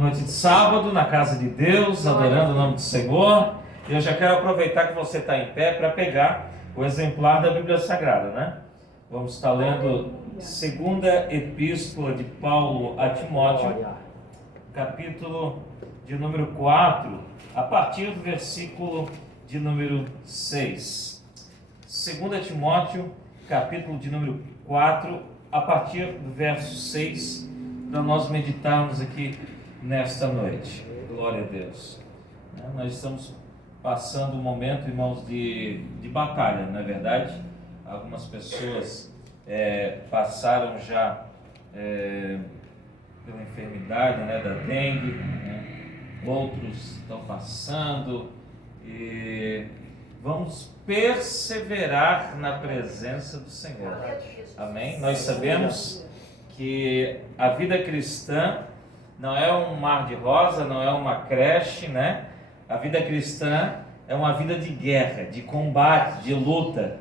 Noite de sábado, na casa de Deus, adorando o nome do Senhor. E eu já quero aproveitar que você está em pé para pegar o exemplar da Bíblia Sagrada, né? Vamos estar lendo segunda epístola de Paulo a Timóteo, capítulo de número 4, a partir do versículo de número 6. Segunda Timóteo, capítulo de número 4, a partir do verso 6, para nós meditarmos aqui nesta noite. Glória a Deus. Nós estamos passando um momento, irmãos, de batalha, não é verdade? Algumas pessoas passaram já pela enfermidade, né, da dengue, né? Outros estão passando, e vamos perseverar na presença do Senhor. Amém? Nós sabemos que a vida cristã não é um mar de rosa, não é uma creche, né? A vida cristã é uma vida de guerra, de combate, de luta.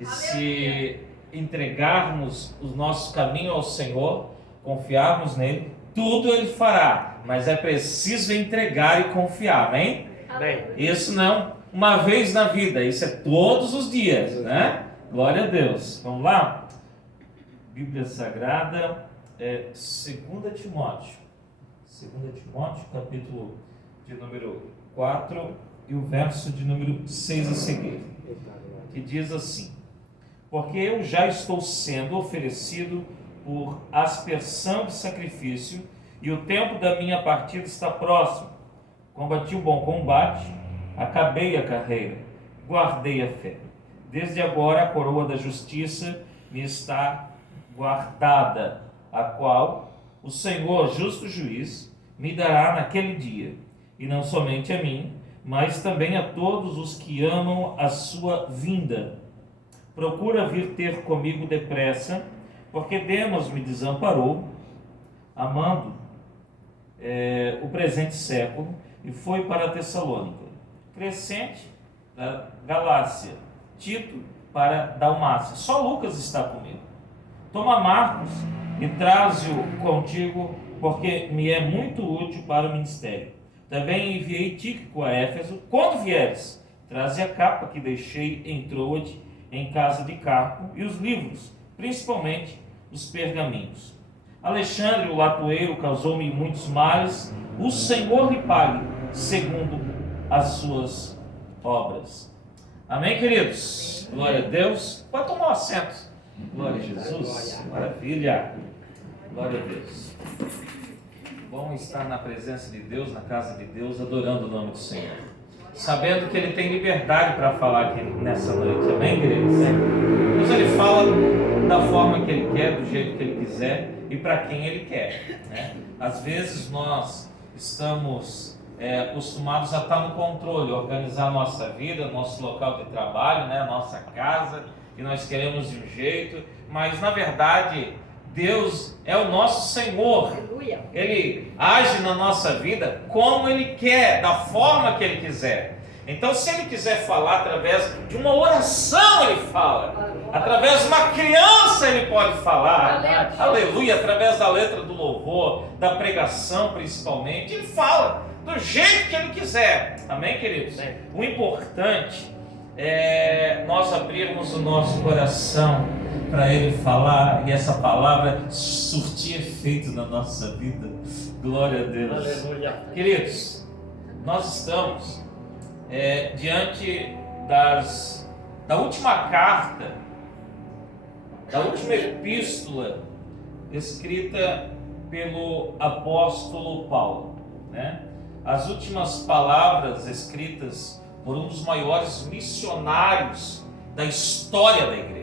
E se entregarmos o nosso caminho ao Senhor, confiarmos nele, tudo ele fará. Mas é preciso entregar e confiar, amém? Amém. Isso não uma vez na vida, isso é todos os dias, né? Glória a Deus. Vamos lá? Bíblia Sagrada, 2 Timóteo. 2 Timóteo, capítulo de número 4 e o verso de número 6 a seguir, que diz assim: porque eu já estou sendo oferecido por aspersão de sacrifício, e o tempo da minha partida está próximo. Combati o bom combate, acabei a carreira, guardei a fé. Desde agora a coroa da justiça me está guardada, a qual o Senhor, justo juiz, me dará naquele dia, e não somente a mim, mas também a todos os que amam a sua vinda. Procura vir ter comigo depressa, porque Demas me desamparou, amando o presente século, e foi para Tessalônica. Crescente, da Galácia. Tito, para Dalmácia. Só Lucas está comigo. Toma Marcos e traze-o contigo, porque me é muito útil para o ministério. Também enviei Tíquico a Éfeso. Quando vieres, traze a capa que deixei em Troade, em casa de Carpo, e os livros, principalmente os pergaminhos. Alexandre, o latoeiro, causou-me muitos males. O Senhor lhe pague segundo as suas obras. Amém, queridos? Glória a Deus. Pode tomar um assento. Glória a Jesus. Maravilha. Glória a Deus. Bom estar na presença de Deus, na casa de Deus, adorando o nome do Senhor, sabendo que Ele tem liberdade para falar aqui nessa noite. Amém, queridos? Deus, Ele fala da forma que Ele quer, do jeito que Ele quiser e para quem Ele quer, né? Às vezes nós estamos acostumados a estar no controle, organizar a nossa vida, nosso local de trabalho, né? Nossa casa, e nós queremos de um jeito, mas na verdade Deus é o nosso Senhor. Aleluia. Ele age na nossa vida como Ele quer, da forma que Ele quiser. Então, se Ele quiser falar através de uma oração, Ele fala. Através de uma criança, Ele pode falar. Aleluia. Através da letra do louvor, da pregação principalmente, Ele fala do jeito que Ele quiser. Amém, queridos? O importante é nós abrirmos o nosso coração para Ele falar e essa palavra surtir efeito na nossa vida. Glória a Deus. Aleluia. Queridos, nós estamos diante da última carta, da última epístola escrita pelo apóstolo Paulo, né? As últimas palavras escritas por um dos maiores missionários da história da igreja.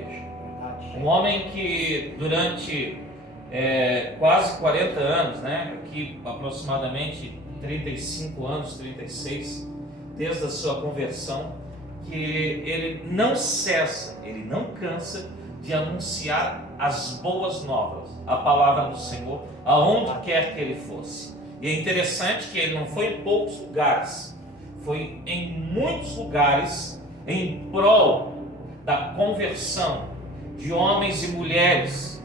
Um homem que durante quase 40 anos, né, aqui aproximadamente 35 anos, 36, desde a sua conversão, que ele não cessa, ele não cansa de anunciar as boas novas, a palavra do Senhor, aonde quer que ele fosse. E é interessante que ele não foi em poucos lugares, foi em muitos lugares em prol da conversão de homens e mulheres,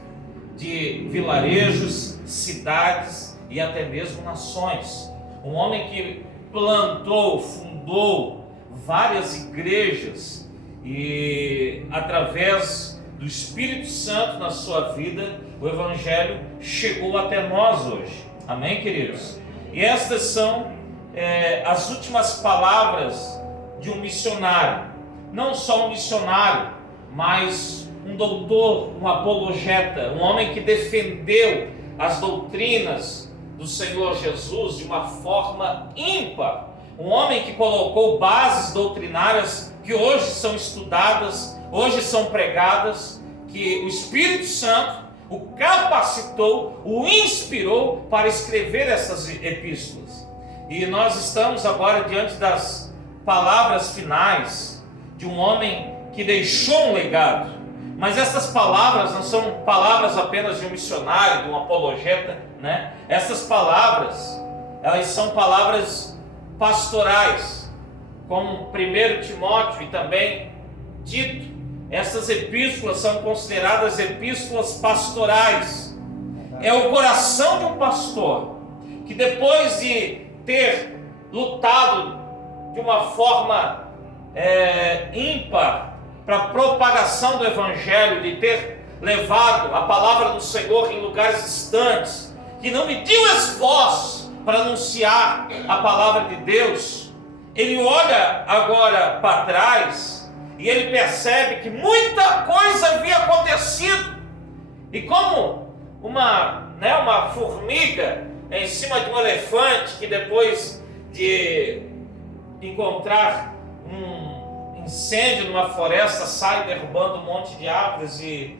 de vilarejos, cidades e até mesmo nações. Um homem que plantou, fundou várias igrejas e através do Espírito Santo na sua vida, o Evangelho chegou até nós hoje. Amém, queridos? E estas são as últimas palavras de um missionário. Não só um missionário, mas um doutor, um apologeta, um homem que defendeu as doutrinas do Senhor Jesus de uma forma ímpar. Um homem que colocou bases doutrinárias que hoje são estudadas, hoje são pregadas, que o Espírito Santo o capacitou, o inspirou para escrever essas epístolas. E nós estamos agora diante das palavras finais de um homem que deixou um legado. Mas essas palavras não são palavras apenas de um missionário, de um apologeta, né? Essas palavras, elas são palavras pastorais, como 1 Timóteo e também Tito. Essas epístolas são consideradas epístolas pastorais. É o coração de um pastor que, depois de ter lutado de uma forma ímpar para a propagação do Evangelho, de ter levado a palavra do Senhor em lugares distantes, que não mediu esforço para anunciar a palavra de Deus, ele olha agora para trás e ele percebe que muita coisa havia acontecido. E como uma formiga em cima de um elefante, que depois de encontrar um incêndio numa floresta sai derrubando um monte de árvores e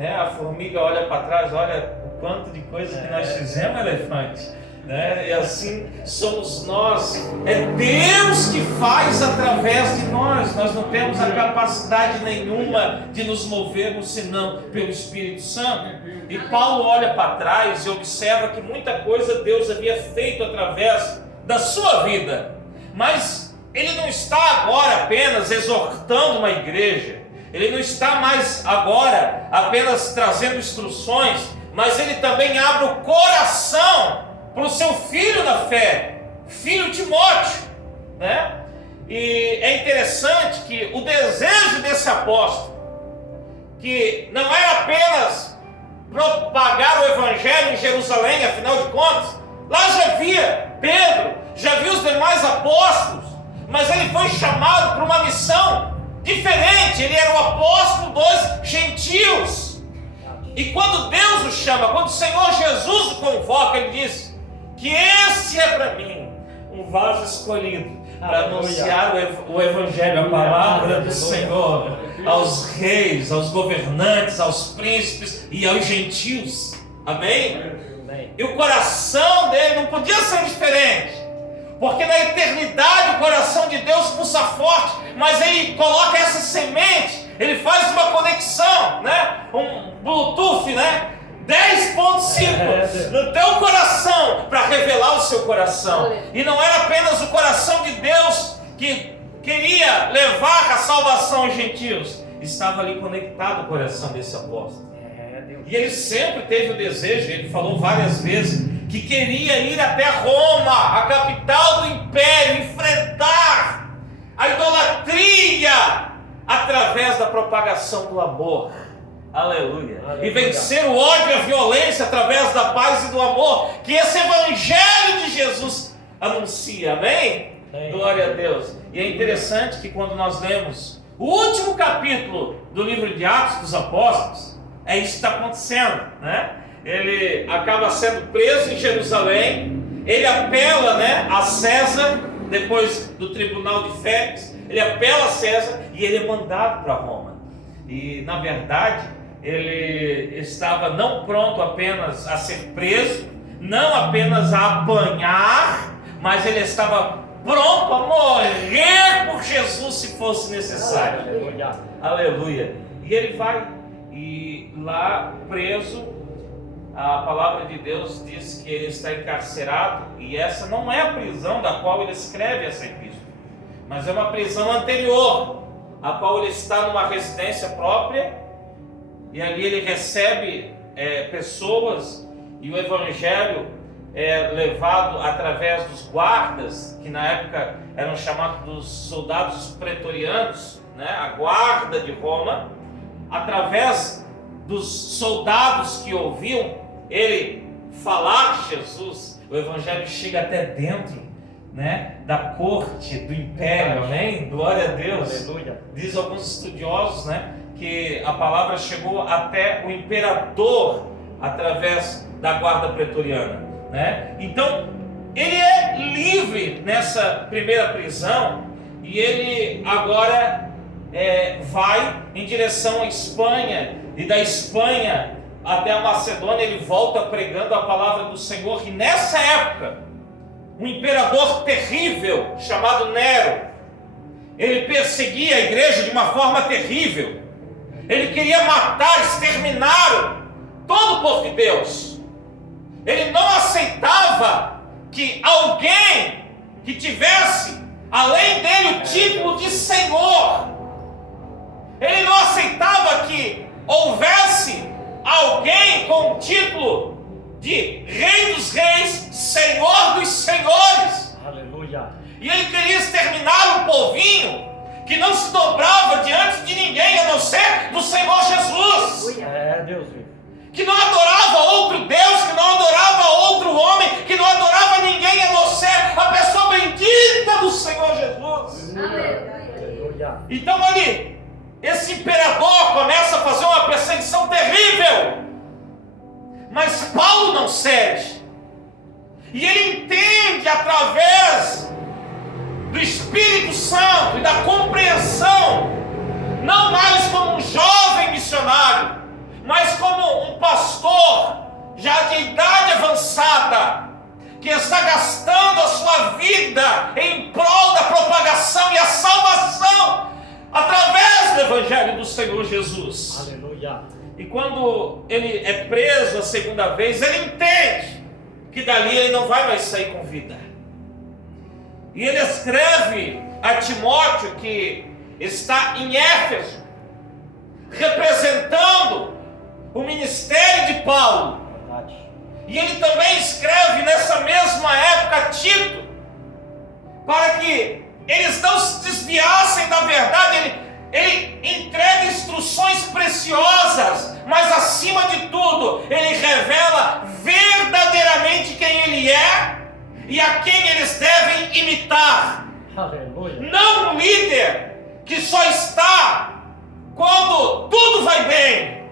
a formiga olha para trás, olha o quanto de coisa que nós fizemos, elefante. E assim somos nós. É Deus que faz através de nós. Nós não temos a capacidade nenhuma de nos movermos senão pelo Espírito Santo. E Paulo olha para trás e observa que muita coisa Deus havia feito através da sua vida. Mas ele não está agora apenas exortando uma igreja, ele não está mais agora apenas trazendo instruções, mas ele também abre o coração para o seu filho na fé, filho Timóteo, né? E é interessante que o desejo desse apóstolo, que não era apenas propagar o Evangelho em Jerusalém, afinal de contas, lá já havia Pedro, já havia os demais apóstolos, mas ele foi chamado para uma missão diferente. Ele era o apóstolo dos gentios. E quando Deus o chama, quando o Senhor Jesus o convoca, ele diz que esse é para mim um vaso escolhido para anunciar o Evangelho, a palavra do Senhor aos reis, aos governantes, aos príncipes e aos gentios. Amém? E o coração dele não podia ser diferente, porque na eternidade o coração de Deus pulsa forte, mas ele coloca essa semente, ele faz uma conexão, né? Um Bluetooth, né? 10.5 no teu coração para revelar o seu coração. E não era apenas o coração de Deus que queria levar a salvação aos gentios, estava ali conectado o coração desse apóstolo. E ele sempre teve o desejo, ele falou várias vezes, que queria ir até Roma, a capital do império, enfrentar a idolatria através da propagação do amor. Aleluia. E vencer o ódio e a violência através da paz e do amor que esse Evangelho de Jesus anuncia. Amém? Glória a Deus. E é interessante que quando nós lemos o último capítulo do livro de Atos dos Apóstolos, é isso que está acontecendo, né? Ele acaba sendo preso em Jerusalém, ele apela, né, a César, depois do tribunal de Félix, ele apela a César e ele é mandado para Roma. E na verdade ele estava não pronto apenas a ser preso, não apenas a apanhar, mas ele estava pronto a morrer por Jesus se fosse necessário. Aleluia. Aleluia. E ele vai, e lá preso, a palavra de Deus diz que ele está encarcerado, e essa não é a prisão da qual ele escreve essa epístola, mas é uma prisão anterior, a qual ele está numa residência própria, e ali ele recebe pessoas, e o evangelho é levado através dos guardas, que na época eram chamados dos soldados pretorianos, né? A guarda de Roma, através dos soldados que ouviam ele falar Jesus, o evangelho chega até dentro, né, da corte do império, amém? Glória a Deus. Aleluia. Diz alguns estudiosos, né, que a palavra chegou até o imperador através da guarda pretoriana, né? Então ele é livre nessa primeira prisão e ele agora vai em direção à Espanha, e da Espanha até a Macedônia ele volta pregando a palavra do Senhor. E nessa época, um imperador terrível chamado Nero, ele perseguia a igreja de uma forma terrível. Ele queria matar, exterminar todo o povo de Deus. Ele não aceitava que alguém que tivesse além dele o título de Senhor, ele não aceitava que houvesse alguém com o título de Rei dos Reis, Senhor dos Senhores. Aleluia. E ele queria exterminar um povinho que não se dobrava diante de ninguém a não ser do Senhor Jesus. Deus vive. Que não adorava outro Deus, que não adorava outro homem, que não adorava ninguém a não ser a pessoa bendita do Senhor Jesus. Aleluia. Então ali, esse imperador começa a fazer uma perseguição terrível, mas Paulo não cede, e ele entende através do Espírito Santo e da compreensão, não mais como um jovem missionário, mas como um pastor já de idade avançada, que está gastando a sua vida em prol da propagação e a salvação através do Evangelho do Senhor Jesus. Aleluia. E quando ele é preso a segunda vez, ele entende que dali ele não vai mais sair com vida. E ele escreve a Timóteo, que está em Éfeso, representando o ministério de Paulo. Verdade. E ele também escreve nessa mesma época a Tito, para que eles não se desviassem da verdade. Ele entrega instruções preciosas, mas acima de tudo, ele revela verdadeiramente quem ele é e a quem eles devem imitar. Aleluia. Não um líder que só está quando tudo vai bem,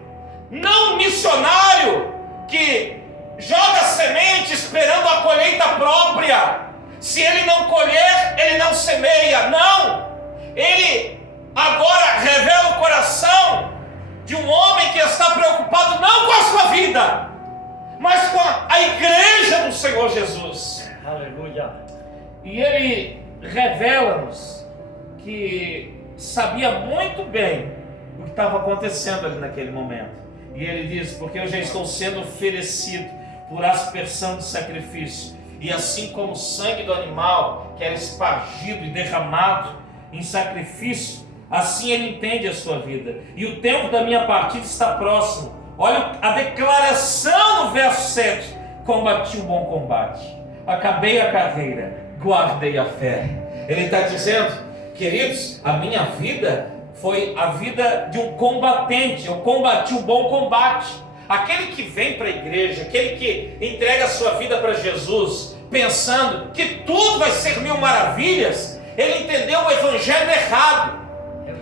não um missionário que joga semente esperando a colheita própria. Se ele não colher, ele não semeia. Não, ele agora revela o coração de um homem que está preocupado não com a sua vida, mas com a igreja do Senhor Jesus. Aleluia. E ele revela-nos que sabia muito bem o que estava acontecendo ali naquele momento. E ele diz: porque eu já estou sendo oferecido por aspersão de sacrifício, e assim como o sangue do animal que era espargido e derramado em sacrifício, assim ele entende a sua vida. E o tempo da minha partida está próximo. Olha a declaração no verso 7: combati o bom combate, acabei a carreira, guardei a fé. Ele está dizendo: queridos, a minha vida foi a vida de um combatente. Eu combati o bom combate. Aquele que vem para a igreja, aquele que entrega a sua vida para Jesus, pensando que tudo vai ser mil maravilhas, ele entendeu o evangelho errado.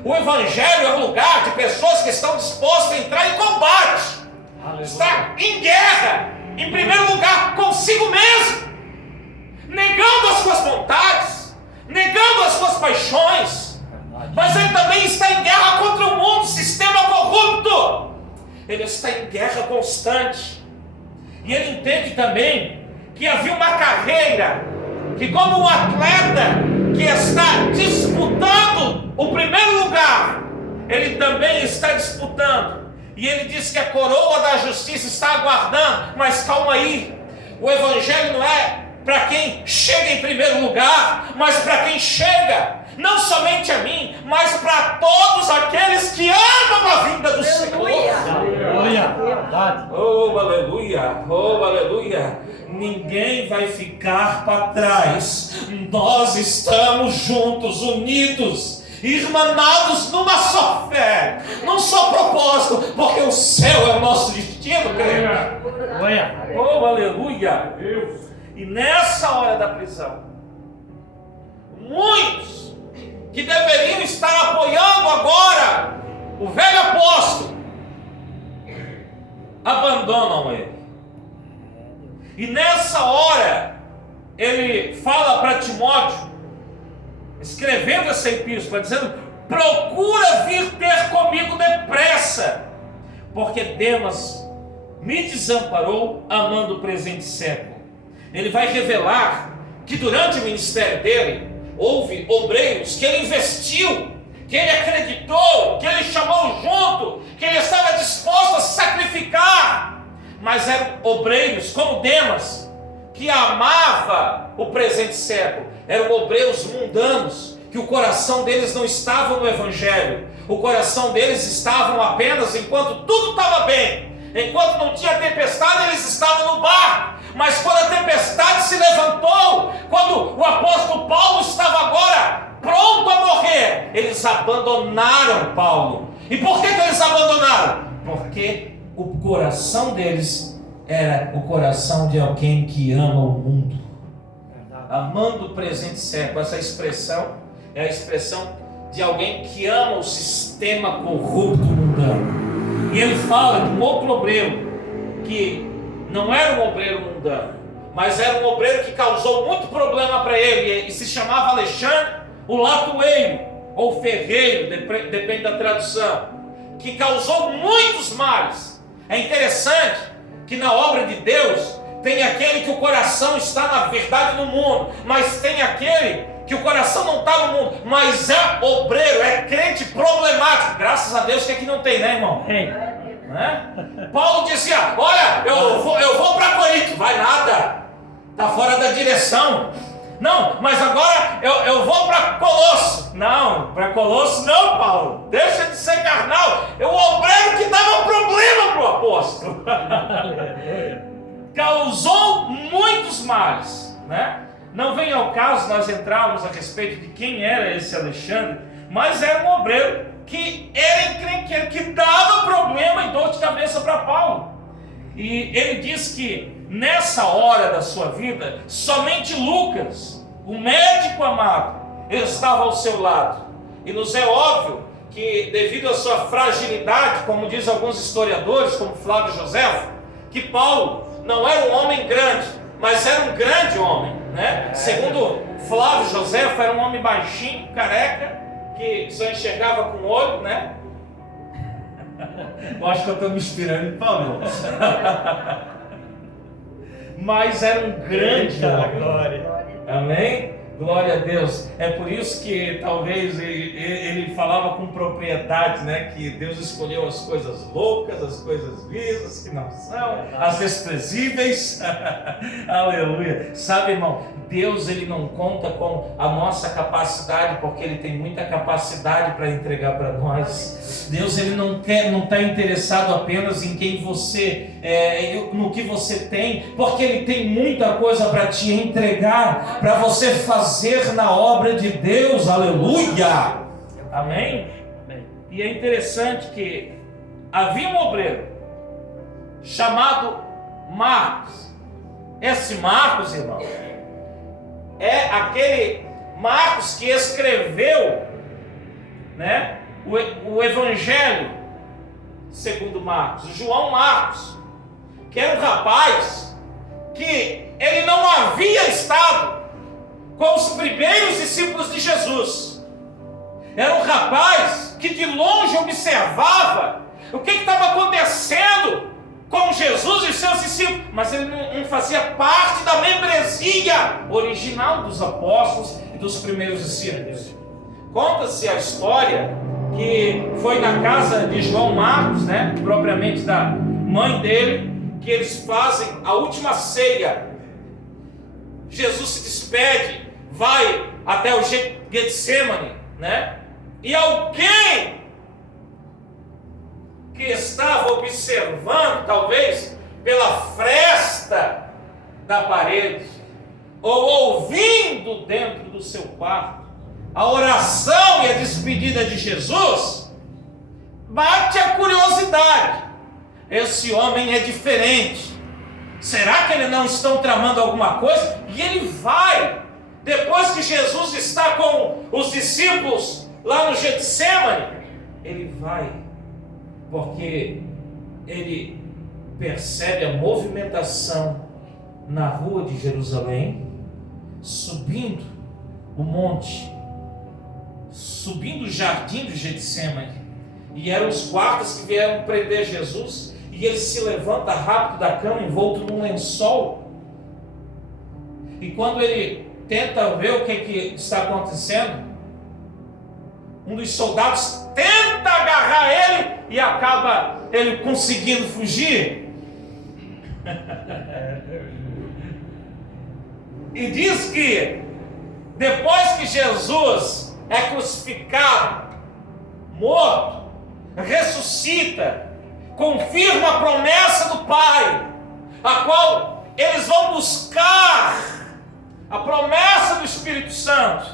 O evangelho é um lugar de pessoas que estão dispostas a entrar em combate. Aleluia. Está em guerra, em primeiro lugar, consigo mesmo, negando as suas vontades, negando as suas paixões. Mas ele também está em guerra contra o mundo, sistema corrupto. Ele está em guerra constante. E ele entende também que havia uma carreira, que como um atleta que está disputando o primeiro lugar, ele também está disputando. E ele diz que a coroa da justiça está aguardando. Mas calma aí, o evangelho não é para quem chega em primeiro lugar, mas para quem chega não somente a mim, mas para todos aqueles que amam a vinda do Senhor. Aleluia. Verdade. Oh, aleluia, oh, aleluia. Ninguém vai ficar para trás. Nós estamos juntos, unidos, irmanados numa só fé, num só propósito, porque o céu é o nosso destino, crente. Aleluia. Oh, aleluia. E nessa hora da prisão, muitos que deveriam estar apoiando agora o velho apóstolo abandonam ele. E nessa hora ele fala para Timóteo, escrevendo essa epístola, dizendo: procura vir ter comigo depressa, porque Demas me desamparou amando o presente século. Ele vai revelar que durante o ministério dele houve obreiros que ele investiu, que ele acreditou, que ele chamou junto, que ele estava disposto a sacrificar, mas eram obreiros como Demas, que amava o presente século. Eram obreiros mundanos, que o coração deles não estava no Evangelho, o coração deles estava apenas enquanto tudo estava bem, enquanto não tinha tempestade, eles estavam no barco. Mas quando a tempestade se levantou, quando o apóstolo Paulo estava agora pronto a morrer, eles abandonaram Paulo. E por que eles abandonaram? Porque o coração deles era o coração de alguém que ama o mundo, amando o presente século. Essa expressão é a expressão de alguém que ama o sistema corrupto mundano. E ele fala de um outro obreiro que não era um obreiro mundano, mas era um obreiro que causou muito problema para ele, e se chamava Alexandre, o latoeiro, ou ferreiro, depende da tradução, que causou muitos males. É interessante que na obra de Deus tem aquele que o coração está na verdade no mundo, mas tem aquele que o coração não está no mundo, mas é obreiro, é crente problemático. Graças a Deus que aqui não tem, né, irmão? Né? Paulo dizia: olha, eu vou para Corinto. Vai nada, está fora da direção. Não, mas agora eu vou para Colosso. Não, para Colosso não, Paulo, deixa de ser carnal. É o obreiro que dava problema para o apóstolo. Causou muitos males, né? Não vem ao caso nós entrarmos a respeito de quem era esse Alexandre, mas era um obreiro que era encrenqueiro, que dava problema e dor de cabeça para Paulo. E ele diz que nessa hora da sua vida, somente Lucas, o médico amado, estava ao seu lado. E nos é óbvio que, devido à sua fragilidade, como dizem alguns historiadores, como Flávio Joséfo, que Paulo não era um homem grande, mas era um grande homem, né? Segundo Flávio Joséfo, era um homem baixinho, careca, que só enxergava com o olho, né? Eu acho que eu estou me inspirando em Paulo. Mas era um grande homem. Glória. Amém? Glória a Deus. É por isso que talvez ele falava com propriedade, né? Que Deus escolheu as coisas loucas, as coisas visas, que não são, as desprezíveis. Aleluia. Sabe, irmão, Deus ele não conta com a nossa capacidade, porque Ele tem muita capacidade para entregar para nós. Deus ele não está interessado apenas em quem você no que você tem, porque Ele tem muita coisa para te entregar, para você fazer na obra de Deus. Aleluia. Amém? E é interessante que havia um obreiro chamado Marcos. Esse Marcos, irmão, é aquele Marcos que escreveu, né, o Evangelho segundo Marcos, João Marcos, que era um rapaz que ele não havia estado com os primeiros discípulos de Jesus. Era um rapaz que de longe observava o que estava acontecendo com Jesus e seus discípulos, mas ele não fazia parte da membresia original dos apóstolos e dos primeiros discípulos. Conta-se a história que foi na casa de João Marcos, né, propriamente da mãe dele, que eles fazem a última ceia. Jesus se despede, vai até o Getsemane, né? E alguém que estava observando, talvez pela fresta da parede, ou ouvindo dentro do seu quarto a oração e a despedida de Jesus, bate a curiosidade: esse homem é diferente, será que eles não estão tramando alguma coisa? E ele vai, depois que Jesus está com os discípulos lá no Getsemane, ele vai, porque ele percebe a movimentação na rua de Jerusalém, subindo o monte, subindo o jardim de Getsemane, e eram os guardas que vieram prender Jesus, e ele se levanta rápido da cama, envolto num lençol, e quando ele tenta ver o que está acontecendo, um dos soldados tenta agarrar ele e acaba ele conseguindo fugir. E diz que depois que Jesus é crucificado, morto, ressuscita, confirma a promessa do Pai, a qual eles vão buscar a promessa do Espírito Santo.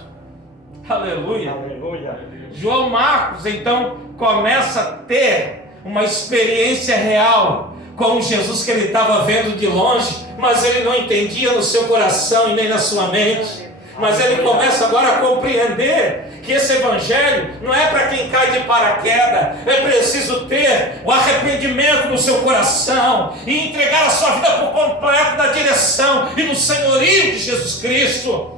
Aleluia. Aleluia. João Marcos então começa a ter uma experiência real com Jesus que ele estava vendo de longe, mas ele não entendia no seu coração e nem na sua mente. Mas ele começa agora a compreender que esse evangelho não é para quem cai de paraquedas. É preciso ter o arrependimento no seu coração e entregar a sua vida por completo na direção e no senhorio de Jesus Cristo.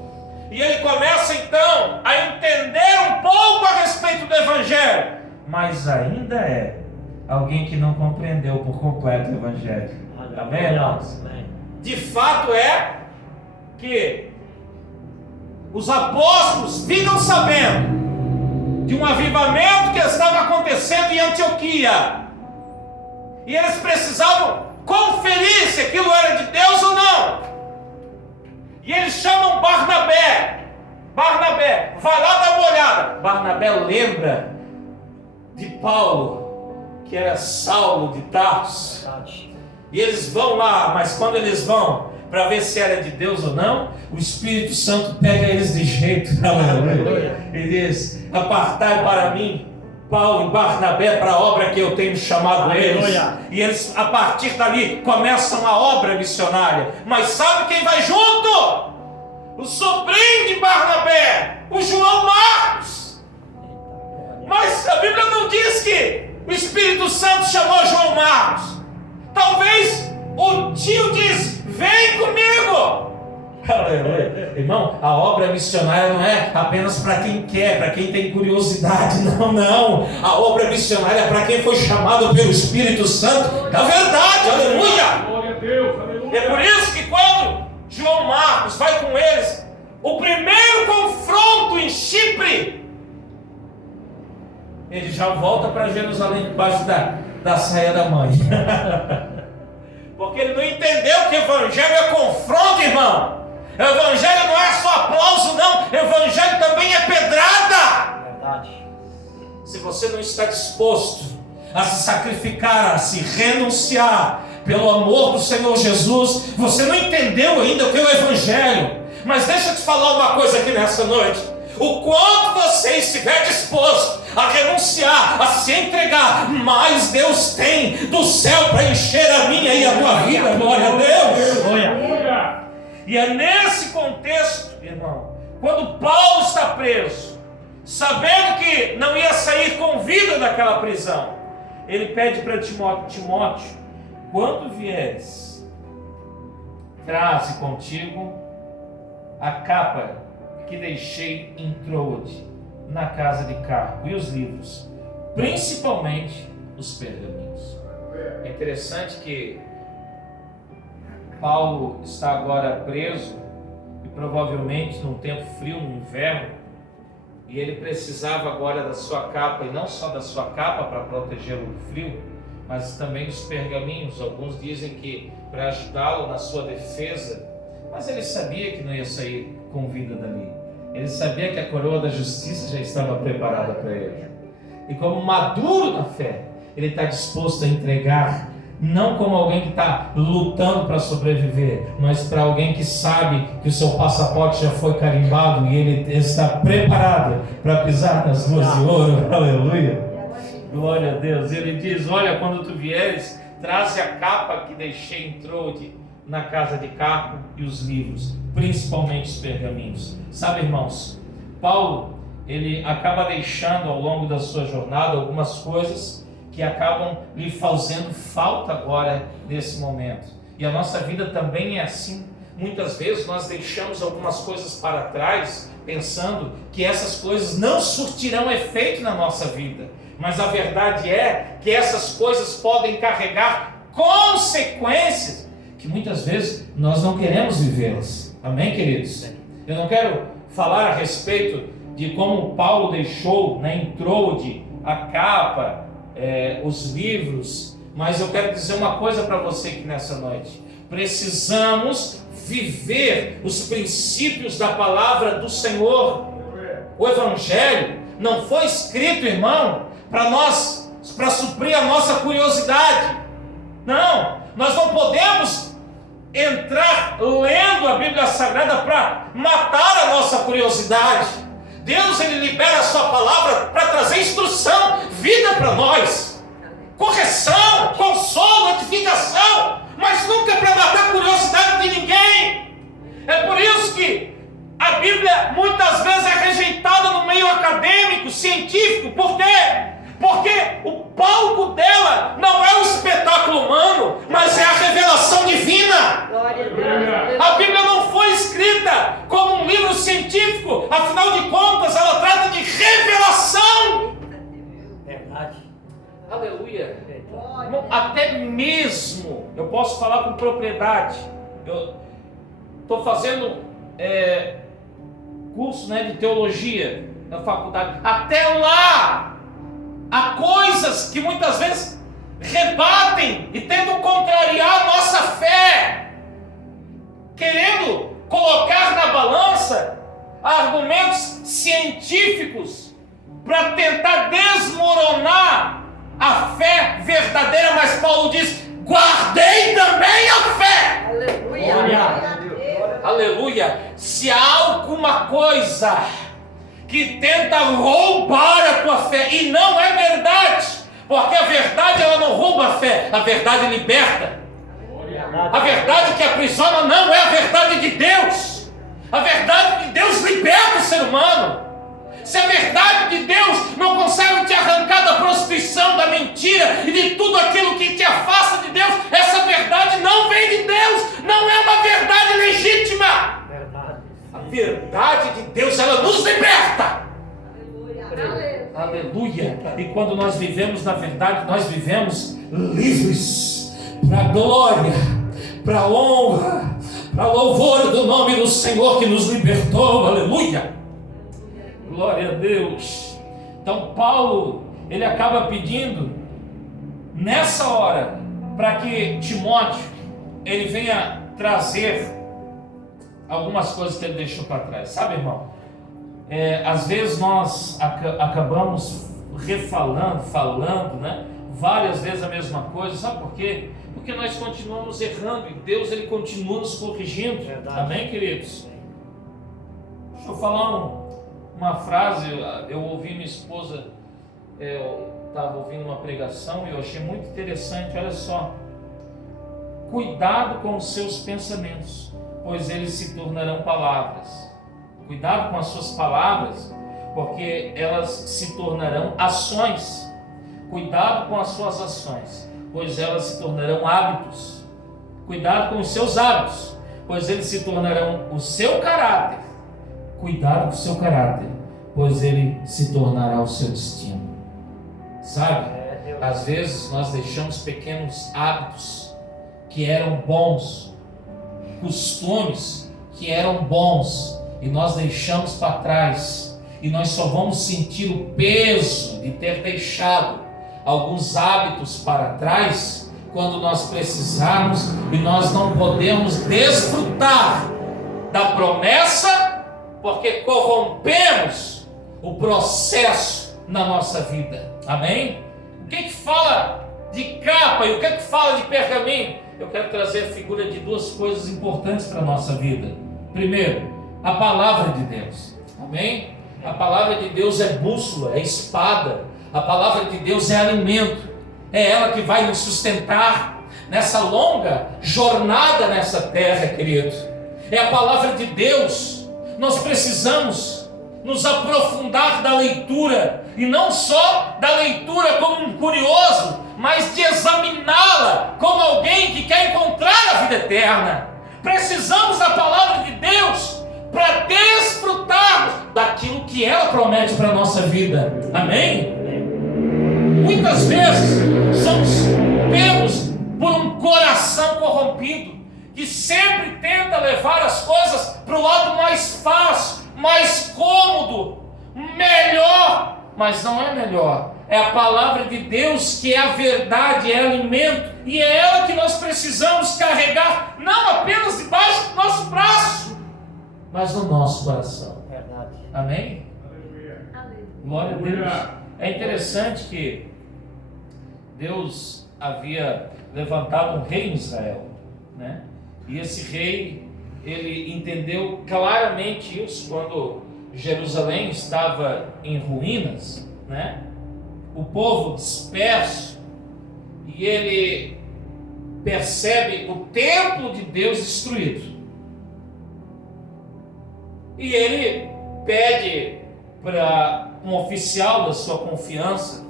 E ele começa então a entender um pouco a respeito do evangelho, mas ainda é alguém que não compreendeu por completo o evangelho. Amém, irmãos? De fato é que os apóstolos ficam sabendo de um avivamento que estava acontecendo em Antioquia, e eles precisavam conferir se aquilo era de Deus ou não. E eles chamam Barnabé. Barnabé, vai lá dar uma olhada. Barnabé lembra de Paulo, que era Saulo de Tarso. E eles vão lá, mas quando eles vão para ver se era de Deus ou não, o Espírito Santo pega eles de jeito. E diz: apartai para mim Paulo e Barnabé para a obra que eu tenho chamado eles. E eles, a partir dali, começam a obra missionária. Mas sabe quem vai junto? O sobrinho de Barnabé, o João Marcos. Mas a Bíblia não diz que o Espírito Santo chamou João Marcos. Talvez o tio diz: vem comigo. Aleluia. Irmão, a obra missionária não é apenas para quem quer, para quem tem curiosidade. Não. A obra missionária é para quem foi chamado pelo Espírito Santo da verdade. Aleluia. Glória a Deus. Aleluia. É por isso que quando João Marcos vai com eles, o primeiro confronto em Chipre, ele já volta para Jerusalém debaixo da saia da mãe. Porque ele não entendeu que evangelho é confronto, irmão. Evangelho não é só aplauso, não. Evangelho também é pedrada. Verdade. Se você não está disposto a se sacrificar, a se renunciar pelo amor do Senhor Jesus, você não entendeu ainda o que é o evangelho. Mas deixa eu te falar uma coisa aqui nessa noite. O quanto você estiver disposto a renunciar, a se entregar, mais Deus tem do céu para encher a minha e a tua vida. Glória a Deus. Aleluia. E é nesse contexto, irmão, quando Paulo está preso, sabendo que não ia sair com vida daquela prisão, ele pede para Timóteo: quando vieres, traze contigo a capa que deixei em Troade, na casa de Carpo, e os livros, principalmente os pergaminhos. É interessante que Paulo está agora preso, e provavelmente num tempo frio, no inverno, e ele precisava agora da sua capa, e não só da sua capa para protegê-lo do frio, mas também dos pergaminhos. Alguns dizem que para ajudá-lo na sua defesa, mas ele sabia que não ia sair com vida dali. Ele sabia que a coroa da justiça já estava preparada para ele. E como maduro na fé, ele está disposto a entregar, não como alguém que está lutando para sobreviver, mas para alguém que sabe que o seu passaporte já foi carimbado e ele está preparado para pisar nas ruas de ouro. Aleluia! Glória a Deus. Ele diz: olha, quando tu vieres, traze a capa que deixei em Troade na casa de Carpo e os livros, principalmente os pergaminhos. Sabe, irmãos, Paulo, ele acaba deixando ao longo da sua jornada algumas coisas que acabam lhe fazendo falta agora nesse momento. E a nossa vida também é assim. Muitas vezes nós deixamos algumas coisas para trás, pensando que essas coisas não surtirão efeito na nossa vida. Mas a verdade é que essas coisas podem carregar consequências que muitas vezes nós não queremos vivê-las. Amém, queridos? Eu não quero falar a respeito de como Paulo deixou, em Troade, a capa, os livros, mas eu quero dizer uma coisa para você aqui nessa noite. Precisamos viver os princípios da palavra do Senhor. O Evangelho não foi escrito, irmão, para suprir a nossa curiosidade. Não, nós não podemos entrar lendo a Bíblia Sagrada para matar a nossa curiosidade. Deus, ele libera a sua palavra para trazer instrução, vida para nós, correção, consolo, edificação, mas nunca para matar a curiosidade de ninguém. É por isso que a Bíblia muitas vezes é rejeitada no meio acadêmico, científico. Por quê? Porque o palco dela não é o espetáculo humano, mas é a revelação divina. Glória a Deus. A Bíblia não foi escrita como um livro científico, afinal de contas ela trata de revelação. Verdade. Aleluia. Irmão, até mesmo, eu posso falar com propriedade, eu estou fazendo curso de teologia na faculdade, até lá há coisas que muitas vezes rebatem e tentam contrariar a nossa fé, querendo colocar na balança argumentos científicos para tentar desmoronar a fé verdadeira. Mas Paulo diz: guardei também a fé. Aleluia. Glória a Deus. Aleluia. Se há alguma coisa que tenta roubar a tua fé, e não é verdade, porque a verdade ela não rouba a fé, a verdade liberta. A verdade que aprisiona não é a verdade de Deus. A verdade de Deus liberta o ser humano. Se a verdade de Deus não consegue te arrancar da prostituição, da mentira e de tudo aquilo que te afasta de Deus, essa verdade não vem de Deus, não é uma verdade legítima. Verdade. A verdade de Deus, ela nos liberta. Aleluia. Aleluia. E quando nós vivemos na verdade, nós vivemos livres para a glória, para a honra, para louvor do nome do Senhor que nos libertou. Aleluia. Glória a Deus. Então Paulo, ele acaba pedindo nessa hora para que Timóteo ele venha trazer algumas coisas que ele deixou para trás. Sabe, irmão, às vezes nós acabamos falando, várias vezes a mesma coisa. Sabe por quê? Porque nós continuamos errando e Deus, ele continua nos corrigindo. Verdade. Amém, queridos? Deixa eu falar uma frase. Eu ouvi minha esposa, eu estava ouvindo uma pregação e eu achei muito interessante. Olha só: cuidado com os seus pensamentos, pois eles se tornarão palavras. Cuidado com as suas palavras, porque elas se tornarão ações. Cuidado com as suas ações, pois elas se tornarão hábitos. Cuidado com os seus hábitos, pois eles se tornarão o seu caráter. Cuidado com o seu caráter, pois ele se tornará o seu destino. Sabe, às vezes nós deixamos pequenos hábitos que eram bons, costumes que eram bons, e nós deixamos para trás, e nós só vamos sentir o peso de ter deixado alguns hábitos para trás quando nós precisarmos, e nós não podemos desfrutar da promessa, porque corrompemos o processo na nossa vida. Amém? O que fala de capa e o que fala de pergaminho? Eu quero trazer a figura de duas coisas importantes para a nossa vida. Primeiro, a palavra de Deus. Amém? A palavra de Deus é bússola, é espada. A palavra de Deus é alimento. É ela que vai nos sustentar nessa longa jornada nessa terra, querido. É a palavra de Deus. Nós precisamos nos aprofundar da leitura, e não só da leitura como um curioso, mas de examiná-la como alguém que quer encontrar a vida eterna. Precisamos da palavra de Deus para desfrutarmos daquilo que ela promete para a nossa vida. Amém? Muitas vezes somos pegos por um coração corrompido, que sempre tenta levar as coisas para o lado mais fácil, mais cômodo, melhor. Mas não é melhor. É a palavra de Deus que é a verdade, é alimento, e é ela que nós precisamos carregar, não apenas debaixo do nosso braço, mas no nosso coração. Verdade. Amém? Glória a Deus. É interessante que Deus havia levantado um rei em Israel, né? E esse rei, ele entendeu claramente isso quando Jerusalém estava em ruínas, né? O povo disperso, e ele percebe o templo de Deus destruído. E ele pede para um oficial da sua confiança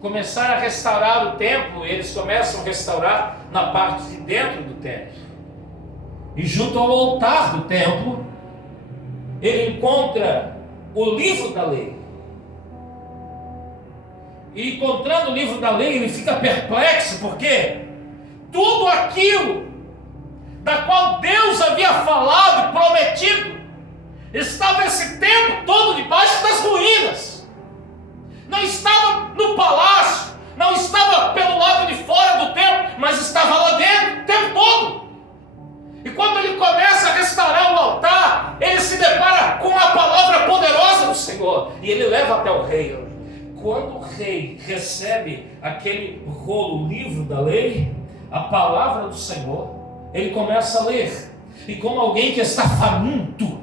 começar a restaurar o templo. Eles começam a restaurar na parte de dentro do templo. E junto ao altar do templo, ele encontra o livro da lei. E encontrando o livro da lei, ele fica perplexo, porque tudo aquilo da qual Deus havia falado e prometido estava esse tempo todo debaixo das ruínas. Não estava no palácio, não estava pelo lado de fora do templo, mas estava lá dentro o tempo todo. E quando ele começa a restaurar o altar, ele se depara com a palavra poderosa do Senhor, e ele leva até o rei. Quando o rei recebe aquele rolo, o livro da lei, a palavra do Senhor, ele começa a ler, e como alguém que está faminto,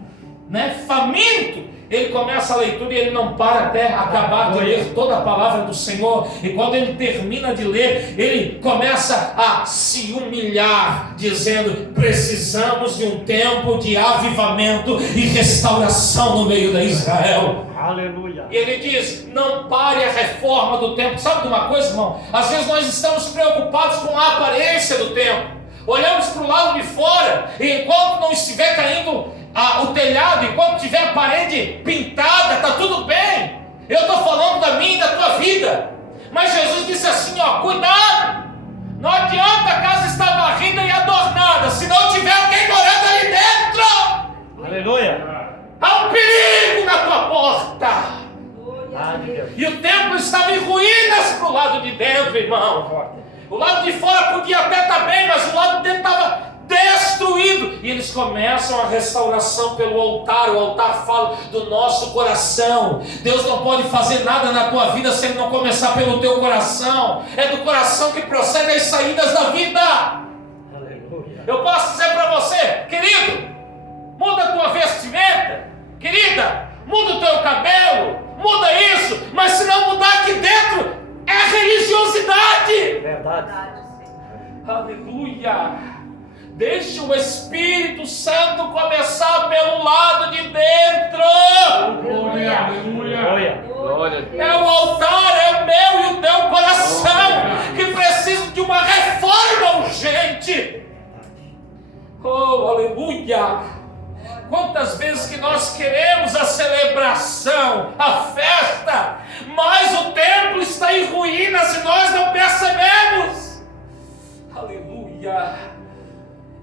né? Faminto, ele começa a leitura e ele não para até acabar de ler toda a palavra do Senhor. E quando ele termina de ler, ele começa a se humilhar, dizendo: precisamos de um tempo de avivamento e restauração no meio da Israel. Aleluia. E ele diz: não pare a reforma do templo. Sabe de uma coisa, irmão? Às vezes nós estamos preocupados com a aparência do templo, olhamos para o lado de fora, e enquanto não estiver caindo o telhado, enquanto tiver a parede pintada, está tudo bem. Eu estou falando da minha e da tua vida. Mas Jesus disse assim, ó: cuidado, não adianta a casa estar varrida e adornada, se não tiver alguém morando ali dentro. Aleluia. Há um perigo na tua porta. E o templo estava em ruínas para o lado de dentro, irmão. O lado de fora podia até estar bem, mas o lado de dentro estava destruído. E eles começam a restauração pelo altar. O altar fala do nosso coração. Deus não pode fazer nada na tua vida se Ele não começar pelo teu coração. É do coração que procedem as saídas da vida. Aleluia. Eu posso dizer para você, querido, muda a tua vestimenta, querida, muda o teu cabelo, muda isso, mas se não mudar aqui dentro, é religiosidade. Verdade. Aleluia. Deixe o Espírito Santo começar pelo lado de dentro. Aleluia. Aleluia. Glória a Deus. É o altar, é o meu e o teu coração que precisa de uma reforma urgente. Oh, aleluia. Quantas vezes que nós queremos a celebração, a festa, mas o templo está em ruínas e nós não percebemos. Aleluia.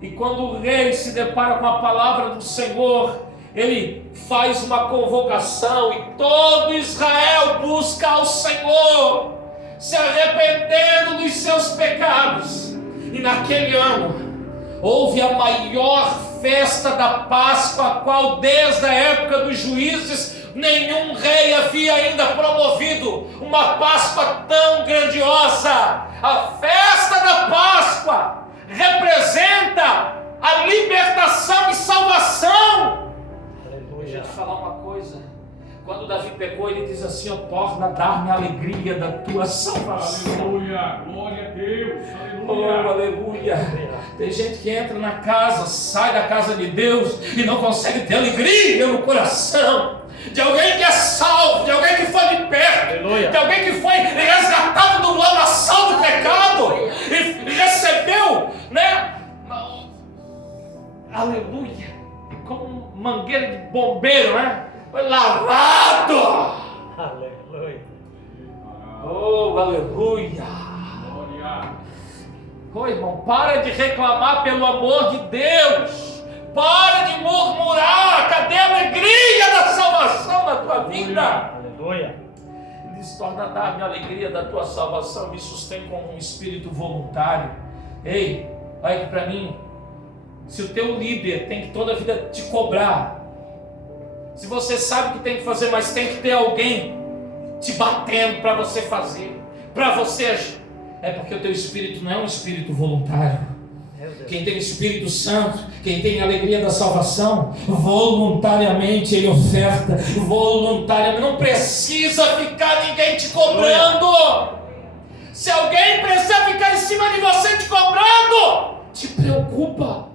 E quando o rei se depara com a palavra do Senhor, ele faz uma convocação e todo Israel busca ao Senhor, se arrependendo dos seus pecados. E naquele ano houve a maior festa da Páscoa, a qual desde a época dos juízes nenhum rei havia ainda promovido uma Páscoa tão grandiosa. A festa da Páscoa representa a libertação e salvação. Deixa eu te falar uma coisa. Quando Davi pecou, ele diz assim: ó, torna a dar-me a alegria da tua salvação. Aleluia, glória a Deus, Oh, aleluia. aleluia. Tem gente que entra na casa, sai da casa de Deus e não consegue ter alegria no coração. De alguém que é salvo, de alguém que foi liberto, Aleluia. de alguém que foi resgatado do lamaçal do pecado e recebeu, né? Aleluia. Como mangueira de bombeiro, né? Foi lavado. Aleluia. Oh, aleluia. Glória. Oh, irmão, para de reclamar pelo amor de Deus. Para de murmurar. Cadê a alegria da salvação na tua vida? Aleluia. Ele diz: torna a dar-me a alegria da tua salvação, me sustém com um espírito voluntário. Ei, olha aqui para mim. Se o teu líder tem que toda a vida te cobrar, se você sabe que tem que fazer, mas tem que ter alguém te batendo para você fazer, para você agir, é porque o teu espírito não é um espírito voluntário. Quem tem o Espírito Santo, quem tem a alegria da salvação, voluntariamente ele oferta, voluntariamente, não precisa ficar ninguém te cobrando. Se alguém precisa ficar em cima de você te cobrando, te preocupa.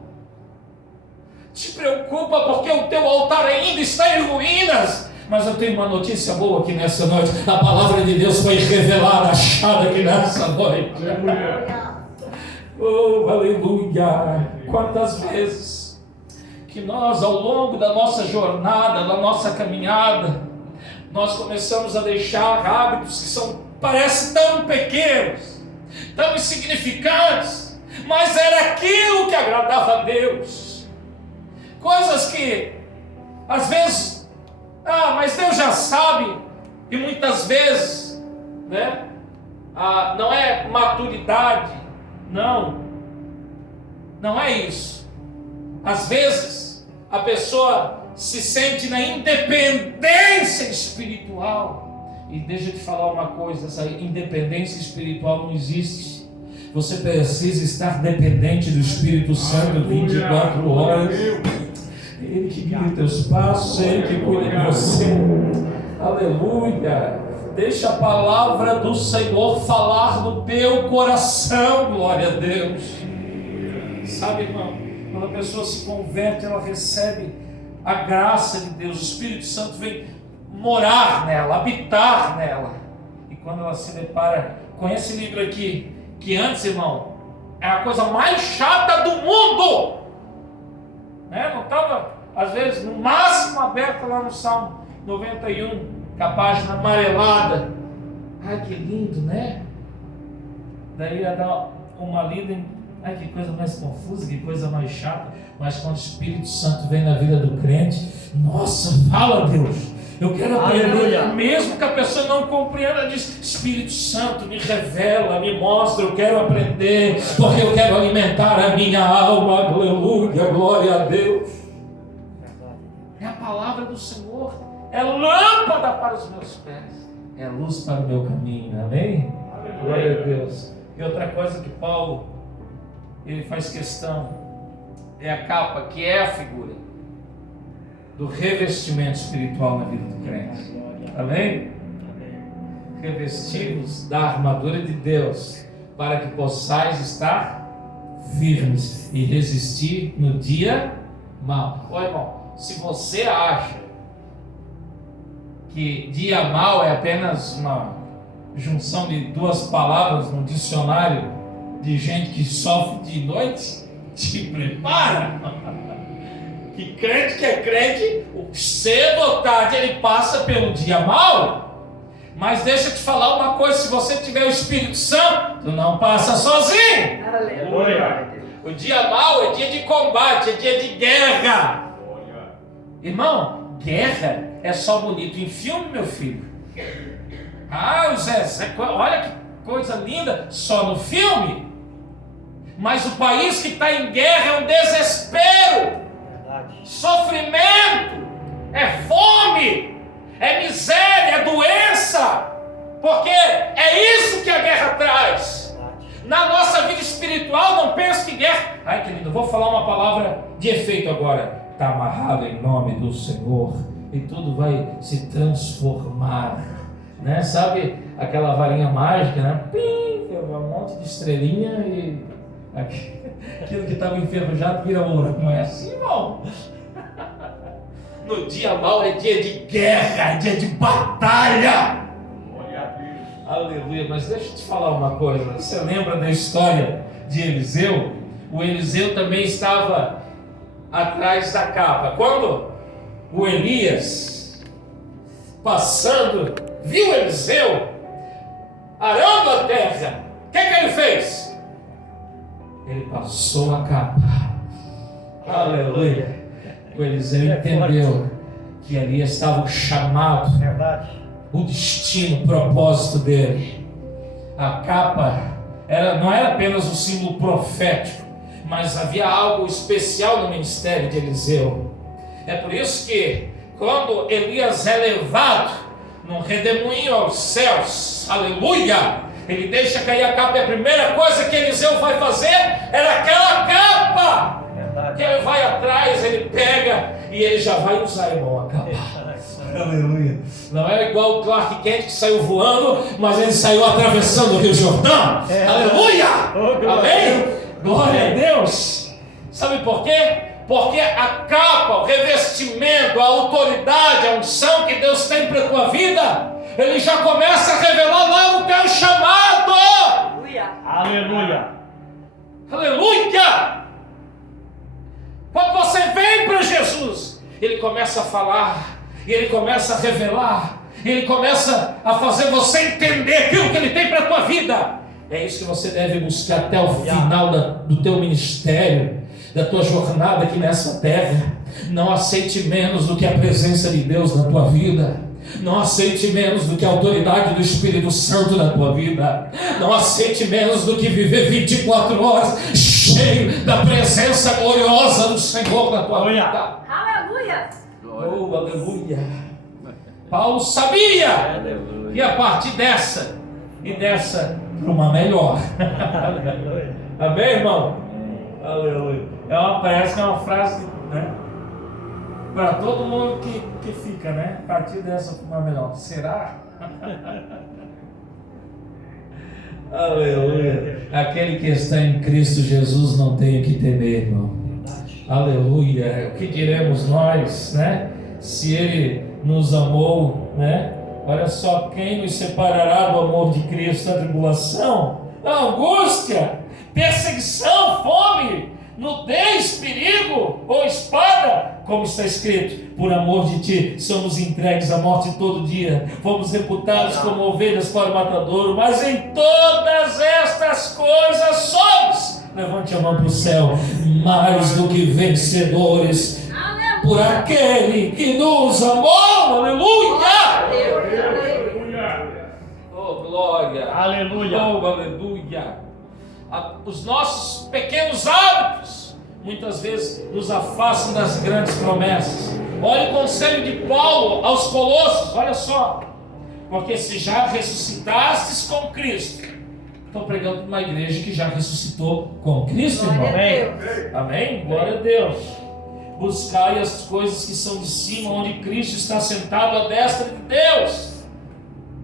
Te preocupa porque o teu altar ainda está em ruínas. Mas eu tenho uma notícia boa aqui nessa noite. A palavra de Deus foi revelada, achada aqui nessa noite. Aleluia. Oh, aleluia! Quantas vezes que nós, ao longo da nossa jornada, da nossa caminhada, nós começamos a deixar hábitos que parecem tão pequenos, tão insignificantes, mas era aquilo que agradava a Deus. Coisas que, às vezes, mas Deus já sabe, e muitas vezes, né? Não é maturidade, não é isso. Às vezes, a pessoa se sente na independência espiritual, e deixa eu te falar uma coisa, essa independência espiritual não existe. Você precisa estar dependente do Espírito Santo 24 horas. Ele que guia os teus passos, Ele que cuida de você. Aleluia. Deixa a palavra do Senhor falar no teu coração. Glória a Deus. Sabe, irmão, quando a pessoa se converte, ela recebe a graça de Deus. O Espírito Santo vem morar nela, habitar nela. E quando ela se depara com esse livro aqui, que antes, irmão, é a coisa mais chata do mundo, né? Não estava, às vezes, no máximo aberta lá no Salmo 91, com a página amarelada. Ai, que lindo, né? Daí ia dar uma lida, ai, que coisa mais confusa, que coisa mais chata. Mas quando o Espírito Santo vem na vida do crente, nossa, fala, Deus, eu quero aprender. Aleluia. Mesmo que a pessoa não compreenda, diz: Espírito Santo, me revela, me mostra, eu quero aprender, porque eu quero alimentar a minha alma. Aleluia, glória a Deus. É a palavra do Senhor, é lâmpada para os meus pés, é luz para o meu caminho. Amém? Glória a Deus. E outra coisa que Paulo ele faz questão é a capa, que é a figura do revestimento espiritual na vida do crente. Amém? Revestivos da armadura de Deus, para que possais estar firmes e resistir no dia mau. Olha, irmão, se você acha que dia mau é apenas uma junção de duas palavras no dicionário de gente que sofre de noite, te prepara. Que é crente, cedo ou tarde ele passa pelo dia mau. Mas deixa eu te falar uma coisa: se você tiver o Espírito Santo, tu não passa sozinho. Aleluia. O dia mau é dia de combate, é dia de guerra. Irmão, guerra é só bonito em filme, meu filho. Zé, olha que coisa linda, só no filme. Mas o país que está em guerra é um desespero. sofrimento, é fome, é miséria, é doença, porque é isso que a guerra traz. Na nossa vida espiritual, não pense que guerra... Ai, querido, eu vou falar uma palavra de efeito agora. Está amarrado em nome do Senhor e tudo vai se transformar, né? Sabe aquela varinha mágica, né? Pim, um monte de estrelinha e aquilo que estava enferrujado vira ouro. Não é assim, irmão? No dia mau é dia de guerra, é dia de batalha. Aleluia. Mas deixa eu te falar uma coisa. Você lembra da história de Eliseu? O Eliseu também estava atrás da capa. Quando o Elias, passando, viu Eliseu arando a terra, o que ele fez? Ele passou a capa. Aleluia. O Eliseu entendeu que Elias estava o chamado, o destino, o propósito dele. A capa não era apenas um símbolo profético, mas havia algo especial no ministério de Eliseu. É por isso que quando Elias é levado num redemoinho aos céus, aleluia, ele deixa cair a capa, e a primeira coisa que Eliseu vai fazer era aquela capa. Que ele vai atrás, ele pega e ele já vai usar, irmão, a capa. Aleluia. Não é igual o Clark Kent que saiu voando, mas ele saiu atravessando o Rio Jordão. Aleluia! Amém? Glória a Deus! Sabe por quê? Porque a capa, o revestimento, a autoridade, a unção que Deus tem para a tua vida, Ele já começa a revelar lá o teu chamado. Aleluia! Aleluia! Quando você vem para Jesus, Ele começa a falar, e Ele começa a revelar, e Ele começa a fazer você entender aquilo que Ele tem para a tua vida. É isso que você deve buscar até o final do teu ministério, da tua jornada aqui nessa terra. Não aceite menos do que a presença de Deus na tua vida. Não aceite menos do que a autoridade do Espírito Santo na tua vida. Não aceite menos do que viver 24 horas cheio da presença gloriosa do Senhor na tua vida. Aleluia! Oh, aleluia! Paulo sabia que a partir dessa e dessa para uma melhor. Amém, irmão? Aleluia. Parece que é uma frase, né? Para todo mundo que fica, né? A partir dessa para uma melhor. Será? Aleluia. Aquele que está em Cristo Jesus não tem o que temer, irmão. Aleluia. O que diremos nós, né? Se Ele nos amou, né? Olha só, quem nos separará do amor de Cristo? A tribulação, a angústia, perseguição, fome, nudez, perigo ou espada? Como está escrito: por amor de ti somos entregues à morte todo dia, fomos reputados como ovelhas para o matadouro, mas em todas estas coisas somos, levante a mão para o céu, mais do que vencedores, por aquele que nos amou. Aleluia! Oh, glória! Aleluia! Oh, aleluia! Os nossos pequenos hábitos muitas vezes nos afastam das grandes promessas. Olha o conselho de Paulo aos Colossos, olha só: porque se já ressuscitastes com Cristo. Estou pregando para uma igreja que já ressuscitou com Cristo, irmão. Amém. Amém? Glória a Deus. Buscai as coisas que são de cima, onde Cristo está sentado à destra de Deus.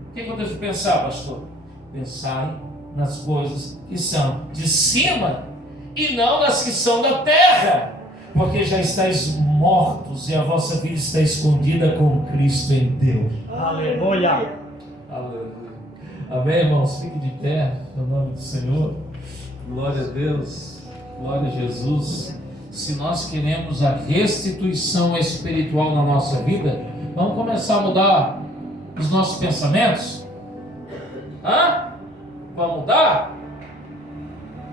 O que eu devo pensar, pastor? Pensai nas coisas que são de cima e não nas que são da terra, porque já estáis mortos e a vossa vida está escondida com Cristo em Deus. Aleluia! Aleluia. Amém, irmãos? Fique de pé, no nome do Senhor. Glória a Deus. Glória a Jesus. Se nós queremos a restituição espiritual na nossa vida, vamos começar a mudar os nossos pensamentos. Vamos mudar?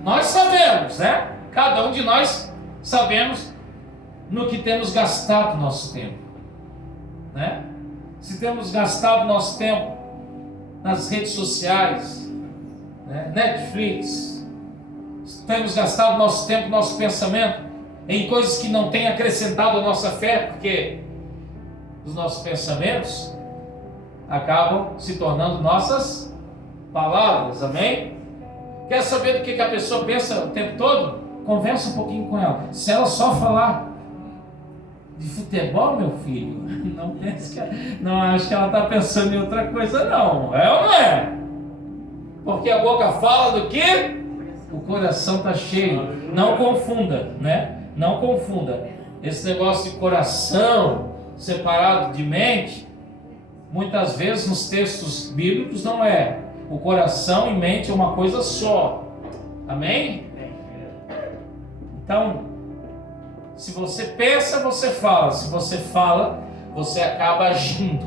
Nós sabemos, né? Cada um de nós sabemos no que temos gastado nosso tempo, né? Se temos gastado nosso tempo nas redes sociais, né? Netflix, se temos gastado nosso tempo, nosso pensamento em coisas que não têm acrescentado a nossa fé, porque os nossos pensamentos acabam se tornando nossas palavras, amém? Quer saber do que a pessoa pensa o tempo todo? Conversa um pouquinho com ela. Se ela só falar de futebol, meu filho, não pense que não acho que ela está pensando em outra coisa, não. É ou não é? Porque a boca fala do que? O coração está cheio. Não confunda, né? Não confunda. Esse negócio de coração separado de mente, muitas vezes nos textos bíblicos não é. O coração e mente é uma coisa só. Amém? Então, se você pensa, você fala. Se você fala, você acaba agindo.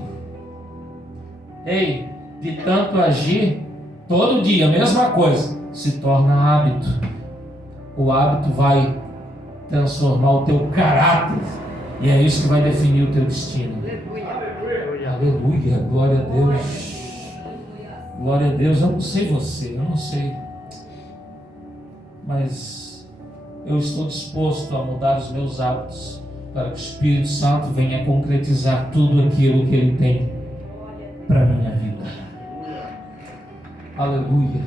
Ei, de tanto agir, todo dia, a mesma coisa, se torna hábito. O hábito vai transformar o teu caráter. E é isso que vai definir o teu destino. Aleluia, glória a Deus. Glória a Deus. Eu não sei você, eu não sei. Mas eu estou disposto a mudar os meus hábitos para que o Espírito Santo venha concretizar tudo aquilo que Ele tem para a minha vida. Aleluia.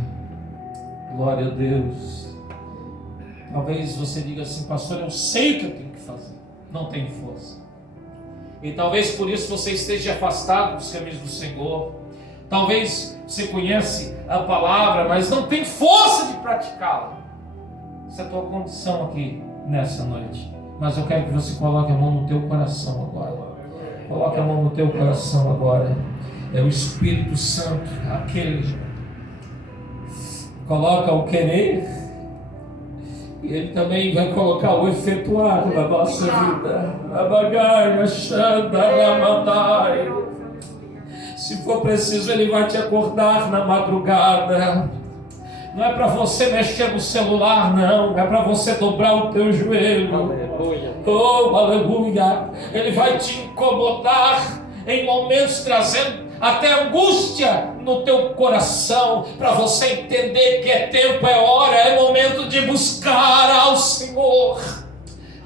Glória a Deus. Talvez você diga assim: pastor, eu sei o que eu tenho que fazer. Não tenho força. E talvez por isso você esteja afastado dos caminhos do Senhor. Talvez você conhece a palavra, mas não tem força de praticá-la. Essa é a tua condição aqui nessa noite. Mas eu quero que você coloque a mão no teu coração agora. Coloque a mão no teu coração agora. É o Espírito Santo, aquele coloca o querer, e Ele também vai colocar o efetuar na nossa vida. Se for preciso, Ele vai te acordar na madrugada. Não é para você mexer no celular, não. É para você dobrar o teu joelho. Aleluia. Oh, aleluia. Ele vai te incomodar em momentos, trazendo até angústia no teu coração, para você entender que é tempo, é hora, é momento de buscar ao Senhor.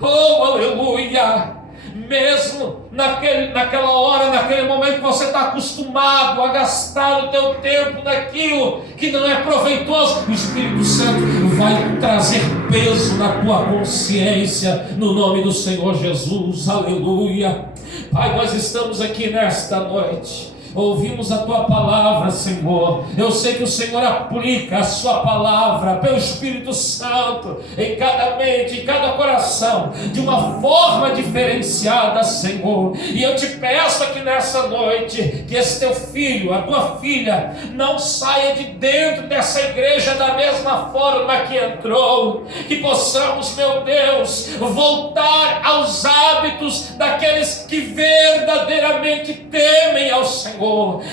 Oh, aleluia. Mesmo naquela hora, naquele momento que você está acostumado a gastar o teu tempo naquilo que não é proveitoso, o Espírito Santo vai trazer peso na tua consciência, no nome do Senhor Jesus. Aleluia. Pai, nós estamos aqui nesta noite, ouvimos a Tua palavra, Senhor. Eu sei que o Senhor aplica a Sua palavra pelo Espírito Santo em cada mente, em cada coração, de uma forma diferenciada, Senhor. E eu te peço aqui nessa noite que esse Teu filho, a Tua filha, não saia de dentro dessa igreja da mesma forma que entrou. Que possamos, meu Deus, voltar aos hábitos daqueles que verdadeiramente temem ao Senhor,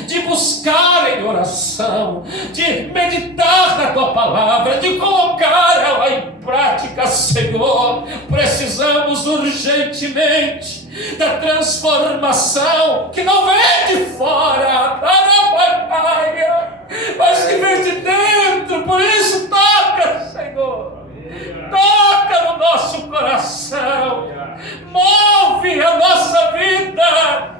de buscar em oração, de meditar na Tua palavra, de colocar ela em prática, Senhor. Precisamos urgentemente da transformação que não vem de fora, mas que vem de dentro. Por isso, toca, Senhor, toca no nosso coração, move a nossa vida.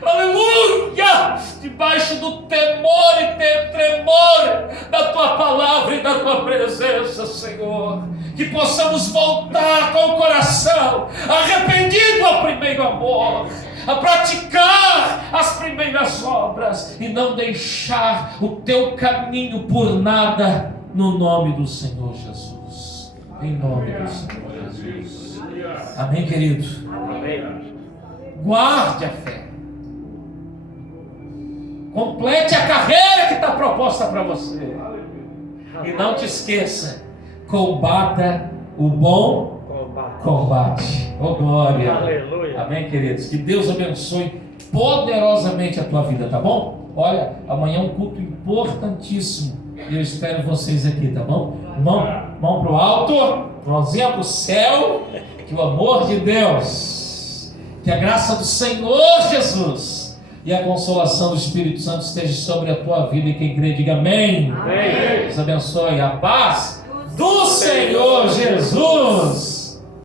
Aleluia! Debaixo do temor e tremor da Tua palavra e da Tua presença, Senhor. Que possamos voltar com o coração arrependido ao primeiro amor, a praticar as primeiras obras e não deixar o Teu caminho por nada, no nome do Senhor Jesus. Em nome do Senhor Jesus. Amém, querido? Amém. Guarde a fé. Complete a carreira que está proposta para você. E não te esqueça: combata o bom combate. Oh, glória. Aleluia. Amém, queridos? Que Deus abençoe poderosamente a tua vida, tá bom? Olha, amanhã é um culto importantíssimo e eu espero vocês aqui, tá bom? Mão para o alto, mãozinha para o céu. Que o amor de Deus, que a graça do Senhor Jesus e a consolação do Espírito Santo esteja sobre a tua vida, e quem crê diga amém. Amém. Deus abençoe. A paz do Senhor Jesus.